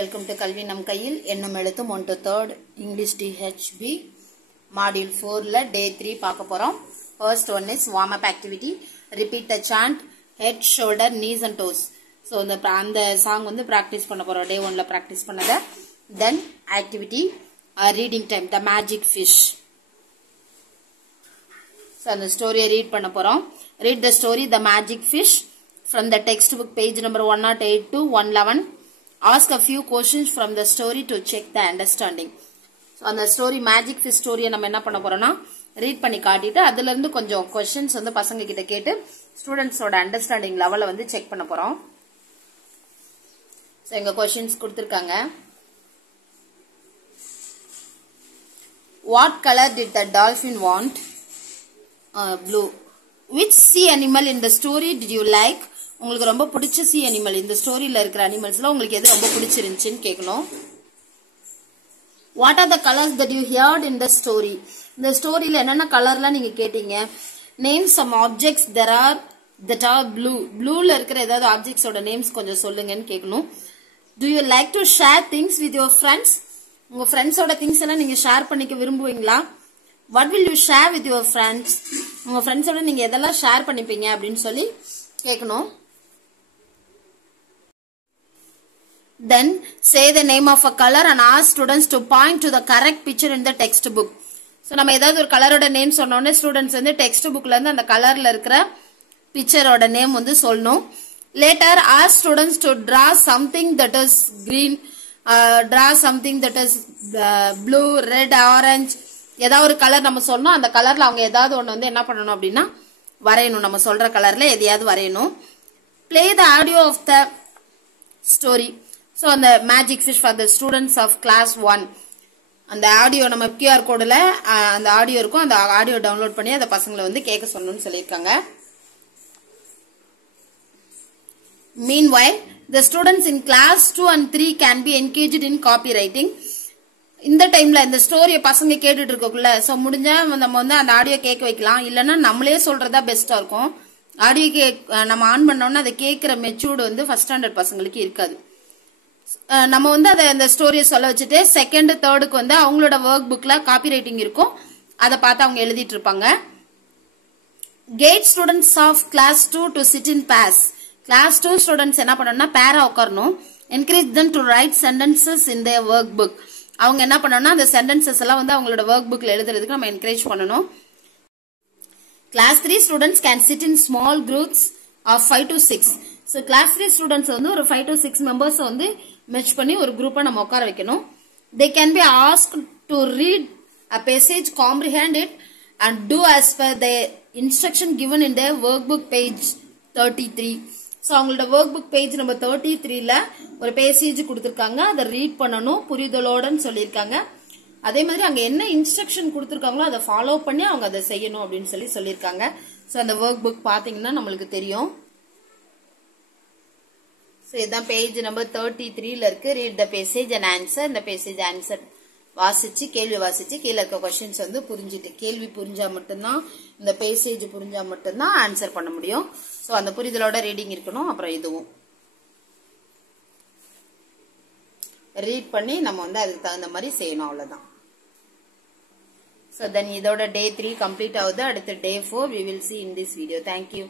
Welcome to Kalvi Nam Kayil. Ennum Eluthu 1 to 3rd English DHB Module 4 la Day 3 paaka porom. First one is warm up activity. Repeat the chant head, shoulder, knees and toes. So the song வந்து practice பண்ண போறோம். Day 1 la practice பண்ணத. Then activity reading time, the magic fish. So the story read பண்ண போறோம். Read the story The Magic Fish from the textbook page number 108 to 111. Ask a few questions from the story to check the understanding. So அந்த story Magic Fish story நம்ம என்ன பண்ண போறோம்னா read பண்ணி காட்டிட்டு அதில இருந்து கொஞ்சம் questions வந்து பசங்க கிட்ட கேட்டு ஸ்டூடண்ட்ஸ் ஓட அண்டர்ஸ்டாண்டிங் லெவலை வந்து செக் பண்ண போறோம். So எங்க questions கொடுத்திருக்காங்க. What color did the dolphin want? Blue. Which sea animal in the story did you like? உங்களுக்கு ரொம்ப பிடிச்ச sea animal இந்த ஸ்டோரியில இருக்கிற அனிமல்ஸ்ல உங்களுக்கு எது ரொம்ப பிடிச்சிருந்துச்சுன்னு கேட்கணும். What are the colors that you heard in the story? இந்த ஸ்டோரியில என்னென்ன கலர்லாம் நீங்க கேட்டீங்க? Name some objects that are blue. ப்ளூல இருக்கிற ஏதாவது ஆப்ஜெக்ட்ஸோட நேம்ஸ் கொஞ்சம் சொல்லுங்கன்னு கேட்கணும். Do you like to share things with your friends? உங்க ஃப்ரெண்ட்ஸோட திங்ஸ் எல்லாம் நீங்க ஷேர் பண்ணிக்க விரும்புவீங்களா? What will you share with your friends? உங்க ஃப்ரெண்ட்ஸோட நீங்க எதெல்லாம் ஷேர் பண்ணிப்பீங்க அப்படின்னு சொல்லி கேட்கணும். Then say the name of a color and ask students to point to the correct picture in the textbook. So நம்ம ஏதாவது ஒரு கலரோட நேம் சொன்னோம்னா ஸ்டூடண்ட்ஸ் வந்து டெக்ஸ்ட் புக்ல இருந்து அந்த கலர்ல இருக்கிற பிக்சரோட நேம் வந்து சொல்லணும். Later ask students to draw something that is green, draw something that is blue, red, orange. ஏதாவது ஒரு கலர் நம்ம சொல்லணும். அந்த கலர்ல அவங்க ஏதாவது ஒன்று வந்து என்ன பண்ணணும் அப்படின்னா வரையணும். நம்ம சொல்ற கலர்ல எதையாவது வரையணும். Play the audio of the story. So அந்த magic fish for the students of class 1 அந்த ஆடியோ நம்ம QR கோட்ல அந்த ஆடியோ இருக்கும். அந்த ஆடியோ டவுன்லோட் பண்ணி அந்த பசங்களை வந்து கேட்க சொல்லணும்னு சொல்லியிருக்காங்க. Meanwhile, the students in class 2 and 3 can be engaged in copywriting. இந்த டைம்ல இந்த ஸ்டோரிய பசங்க கேட்டுட்டு இருக்கக்குள்ள சோ முடிஞ்சா நம்ம வந்து அந்த ஆடியோ கேட்க வைக்கலாம். இல்லைன்னா நம்மளே சொல்றதா பெஸ்டா இருக்கும். ஆடியோ நம்ம ஆன் பண்ணோம்னா அதை கேட்கிற மெச்சூர்டு வந்து ஃபர்ஸ்ட் ஸ்டாண்டர்ட் பசங்களுக்கு இருக்காது. நம்ம வந்து அதை அந்த ஸ்டோரியை சொல்ல வச்சுட்டு செகண்ட் தேர்டுக்கு வந்து அவங்களோட ஒர்க் புக்ல காப்பி ரைட்டிங் இருக்கும். அதை பார்த்து அவங்க எழுதிட்டு இருப்பாங்க. Get students of class 2 to sit in pairs. Class 2 students என்ன பண்ணணும்னா பேரா உட்காரணும். Encourage them to write sentences in their work book. அவங்க என்ன பண்ணணும்னா அந்த சென்டென்சஸ் எல்லாம் வந்து அவங்களோட ஒர்க் புக்ல எழுதுறதுக்கு நம்ம என்கரேஜ் பண்ணணும். Class 3 students can sit in small groups of 5 to 6. So class 3 students வந்து ஒரு 5 to 6 members வந்து மெர்ஜ் பண்ணி ஒரு குரூப்பா நம்ம உட்கார வைக்கணும். They can be asked to read a passage, comprehend it and do as per the instruction given in their workbook page 33. So அவங்களோட ஒர்க் புக் பேஜ் நம்பர் 33ல ஒரு பேசேஜ் கொடுத்திருக்காங்க. அதை ரீட் பண்ணணும் புரிதலோடன்னு சொல்லியிருக்காங்க. அதே மாதிரி அங்க என்ன இன்ஸ்ட்ரக்ஷன் கொடுத்திருக்காங்களோ அதை ஃபாலோ பண்ணி அவங்க அதை செய்யணும் அப்படின்னு சொல்லியிருக்காங்க. ஸோ அந்த ஒர்க் புக் பாத்தீங்கன்னா நம்மளுக்கு தெரியும். ஸோ இதுதான் பேஜ் நம்பர் 33ல இருக்கு. Read the passage and answer. இந்த பேசேஜ் ஆன்சர் வாசிச்சு கேள்வி வாசிச்சு கீழே இருக்க கொஸ்டின்ஸ் வந்து புரிஞ்சுட்டு கேள்வி புரிஞ்சா மட்டும்தான் இந்த பேசேஜ் புரிஞ்சா மட்டும்தான் ஆன்சர் பண்ண முடியும். ஸோ அந்த புரிதலோட ரீடிங் இருக்கணும். அப்புறம் இதுவும் ரீட் பண்ணி நம்ம வந்து அதுக்கு தகுந்த மாதிரி செய்யணும். அவ்வளவுதான். ஸோ தென் இதோட Day 3 கம்ப்ளீட் ஆகுது. அடுத்து Day 4 we will see in this video. Thank you.